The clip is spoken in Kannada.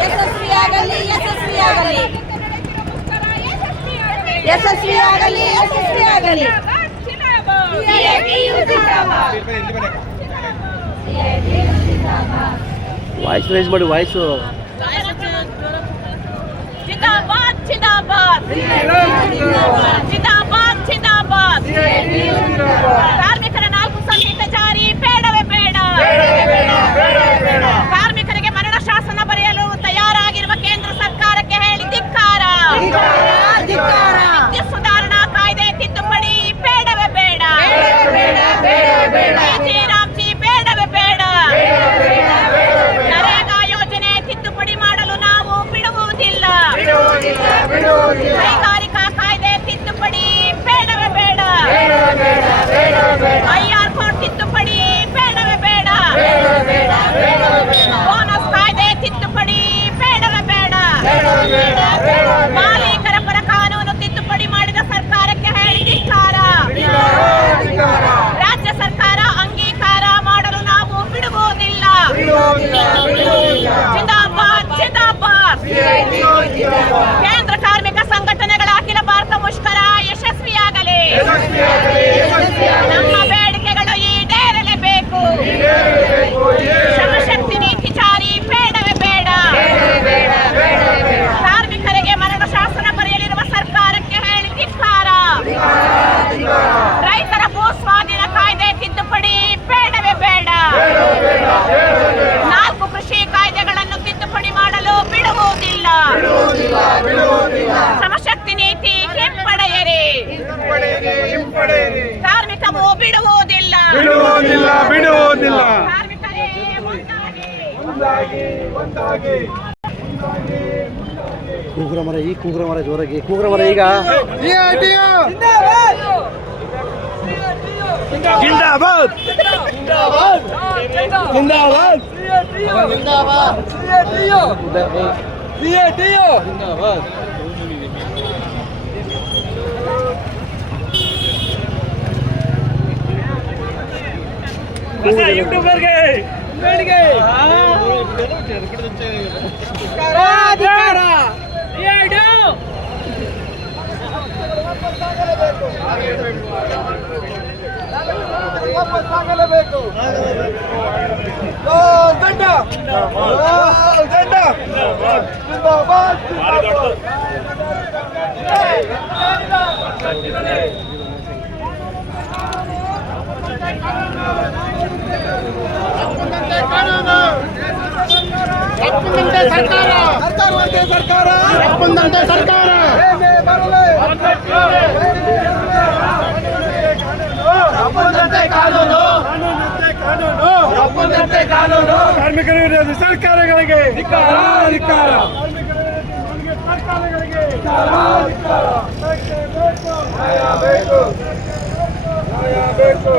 ಯಶಸ್ವಿಯಾಗಲಿ ಯಶಸ್ವಿಯಾಗಲಿ ಯಶಸ್ವಿಯಾಗಲಿ ಯಶಸ್ವಿಯಾಗಲಿ. ವಾಯ್ಸ್ ರೈಸ್ ಮಾಡಿ ವಾಯ್ಸು. ಜಿಂದಾಬಾದ್ ಜಿಂದಾಬಾದ್ ಜಿಂದಾಬಾದ್ ಜಿಂದಾಬಾದ್. ಕಾರ್ಮಿಕರ 4 ಸಂಹಿತೆ ಜಾರಿ ಬೇಡವೇ ಬೇಡ. ಕಾರ್ಮಿಕರಿಗೆ ಮರಣ ಶಾಸನ ಬರೆಯಲು ತಯಾರಾಗಿರುವ ಕೇಂದ್ರ ಸರ್ಕಾರಕ್ಕೆ ಹೇಳಿ ಧಿಕ್ಕಾರ. ವಿದ್ಯುತ್ ಸುಧಾರಣಾ ಕಾಯ್ದೆ ತಿದ್ದುಪಡಿ ಬೇಡವೇ ಬೇಡ. ರಾಮ್ಜಿ ಬೇಡವೇ ಬೇಡ. ನರೇಗಾ ಯೋಜನೆ ತಿದ್ದುಪಡಿ ಮಾಡಲು ನಾವು ಬಿಡುವುದಿಲ್ಲ. ಕೈಗಾರಿಕಾ ಕಾಯ್ದೆ ತಿದ್ದುಪಡಿ ಬೇಡವೇ ಬೇಡ. ಐಆರ್ ಕೋಡ್ ತಿದ್ದುಪಡಿ ಬೇಡವೇ ಬೇಡ. ಬೋನಸ್ ಕಾಯ್ದೆ ತಿದ್ದುಪಡಿ ಬೇಡವೇ ಬೇಡ. ಮಾಲೀಕರ ಪರ ಕಾನೂನು ತಿದ್ದುಪಡಿ ಮಾಡಿದ ಸರ್ಕಾರಕ್ಕೆ ಹೇಳಿ ಧಿಕ್ಕಾರ. ರಾಜ್ಯ ಸರ್ಕಾರ ಅಂಗೀಕಾರ ಮಾಡಲು ನಾವು ಬಿಡುವುದಿಲ್ಲ. ಜಿಂದಾಬಾದ್ ಜಿಂದಾಬಾದ್. ಕೇಂದ್ರ ಕಾರ್ಮಿಕ ಸಂಘಟನೆಗಳ ಅಖಿಲ ಭಾರತ ಮುಷ್ಕರ ಯಶಸ್ವಿಯಾಗಲಿ. ನಮ್ಮ ಬೇಡಿಕೆಗಳು ಈಡೇರಲೇಬೇಕು. ಶ್ರಮಶಕ್ತಿ ನೀತಿ ಜಾರಿ ಬೇಡವೇ ಬೇಡ. ಕಾರ್ಮಿಕರಿಗೆ ಮರಣ ಶಾಸನ ಬರೆಯಲಿರುವ ಸರ್ಕಾರಕ್ಕೆ ಹೇಳಿ ಧಿಕ್ಕಾರ. ರೈತರ ಭೂ ಸ್ವಾಧೀನ ಕಾಯ್ದೆ ತಿದ್ದುಪಡಿ ಬೇಡವೇ ಬೇಡ. 4 ಕೃಷಿ ಕಾಯ್ದೆಗಳನ್ನು ತಿದ್ದುಪಡಿ ಮಾಡಲು ಬಿಡುವುದಿಲ್ಲ. ಶ್ರಮಶಕ್ತಿ ನೀತಿ ಹಿಂಪಡೆಯಿರಿ. ಕಾರ್ಮಿಕರು ಬಿಡುವುದಿಲ್ಲ. ಕಾರ್ಮಿಕರೇ ಕೂಗ್ರ ಮರ ಈ ಕೂಗ್ರ ಮರ ಜೋರಾಗಿ ಕೂಗ್ರ ಮರ ಈಗ. ಜಿಂದಾಬಾದ್ ಜಿಂದಾಬಾದ್ ಜಿಂದಾಬಾದ್ ಜಿಂದಾಬಾದ್. ಯೂಟ್ಯೂಬರ್ಗೆ ಬೇಡಿಕೆ ಸಾಗಲೇಬೇಕು. ದಂಡ ದಂಡ ಜಿಂದಾಬಾದ್ ಸರ್ಕಾರ ಸರ್ಕಾರ ಕಾನೂನು ಕಾರ್ಮಿಕರ ವಿರೋಧಿ ಸರ್ಕಾರಗಳಿಗೆ ಧಿಕ್ಕಾರ. ಸರ್ಕಾರಗಳಿಗೆ ಬೇಕು.